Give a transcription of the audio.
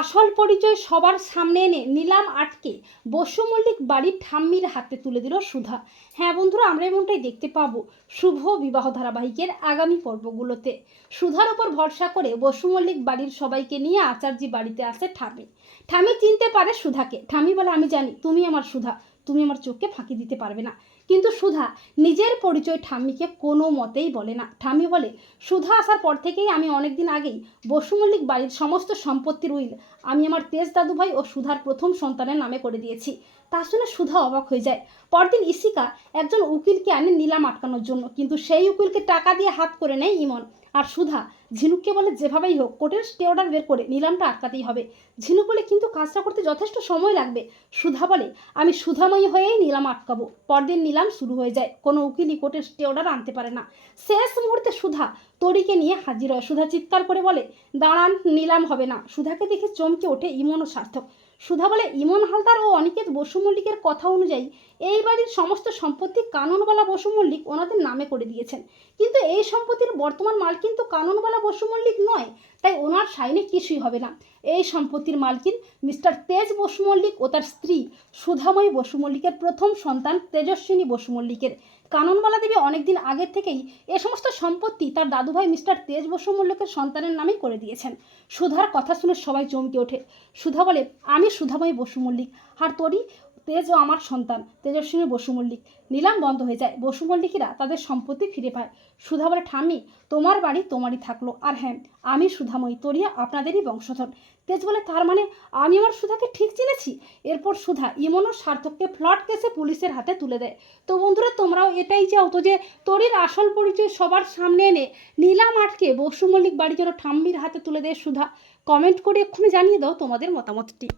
আসল পরিচয় সবার সামনে এনে নিলাম আটকে। বসু মল্লিক বাড়ির ঠাম্মির হাতে তুলে দিল সুধা। হ্যাঁ বন্ধুরা, আমরা এমনটাই দেখতে পাবো শুভ বিবাহ ধারাবাহিকের আগামী পর্বগুলোতে। সুধার ওপর ভরসা করে বসু মল্লিক বাড়ির সবাইকে নিয়ে আচার্যি বাড়িতে আসে ঠামি ঠামি চিনতে পারে সুধাকে। ঠামি বলে, আমি জানি, তুমি আমার সুধা। তুমি আমার চোখকে ফাঁকি দিতে পারবে না। কিন্তু সুধা নিজের পরিচয় ঠাম্মিকে কোনো মতেই বলে না। ঠাম্মি বলে, সুধা আসার পর থেকেই আমি অনেক দিন আগেই বসু মল্লিক বাড়ির সমস্ত সম্পত্তির উইল আমি আমার তেজ দাদুভাই ও সুধার প্রথম সন্তানের নামে করে দিয়েছি তা শুনে সুধা অবাক হয়ে যায়। পরদিন ইসিকা একজন উকিলকে আনে নিলাম আটকানোর জন্য, কিন্তু সেই উকিলকে টাকা দিয়ে হাত করে নেয় ইমন। আর সুধা ঝিনুককে বলে, যেভাবেই হোক, কোর্টের স্টে অর্ডার বের করে নিলামটা আটকাতেই হবে ঝিনুক বলে, কিন্তু কাজটা করতে যথেষ্ট সময় লাগবে সুধা বলে, আমি সুধাময়ী হয়েই নিলাম আটকাবো পরদিন নিলাম শুরু হয়ে যায়। কোনো উকিলই কোর্টের স্টে অর্ডার আনতে পারে না। শেষ মুহূর্তে সুধা তরিকে নিয়ে হাজির হয়। সুধা চিৎকার করে বলে, দাঁড়ান, নিলাম হবে না। সুধাকে দেখে চমকে ওঠে ইমন ও সার্থক। সুধা বলে, ইমন হালদার ও অনিকেত বসু মল্লিকের কথা অনুযায়ী এই বাড়ির সমস্ত সম্পত্তি কাননবালা বসু মল্লিক ওনাদের নামে করে দিয়েছেন। কিন্তু এই সম্পত্তির বর্তমান মালকিন তো কাননবালা বসু মল্লিক নয়, তাই ওনার সাইনে কিছুই হবে না। এই সম্পত্তির মালকিন মিস্টার তেজ বসু মল্লিক ও তার স্ত্রী সুধাময়ী বসু মল্লিকের প্রথম সন্তান তেজস্বিনী বসু মল্লিকের। কাননবালা দেবী অনেকদিন আগের থেকেই এ সমস্ত সম্পত্তি তার দাদুভাই মিস্টার তেজ বসু মল্লিকের সন্তানের নামেই করে দিয়েছেন। সুধার কথা শুনে সবাই চমকে ওঠে। সুধা বলে, আমি সুধাময়ী বসু মল্লিক। আর তোরই তেজ ও আমার সন্তান, তেজস্বিনী বসু মল্লিক। নিলাম বন্ধ হয়ে যায়। বসু মল্লিকেরা তাদের সম্পত্তি ফিরে পায়। সুধা বলে ঠাম্মি, তোমার বাড়ি তোমারই থাকল। আর হ্যাঁ আমি সুধাময়ী, তরিয়া আপনাদেরই বংশধর। তেজ বলে, তার মানে আমি আমার সুধাকে ঠিক চিনেছি? এরপর সুধা ইমন ও সার্থককে ফ্লট কেসে পুলিশের হাতে তুলে দেয়। তো বন্ধুরা, তোমরাও এটাই চাও তো যে, তরির আসল পরিচয় সবার সামনে এনে নীলাম আটকে বসু মল্লিক বাড়ি যেন ঠাম্মির হাতে তুলে দেয় সুধা। কমেন্ট করে এক্ষুনি জানিয়ে দাও তোমাদের মতামতটি।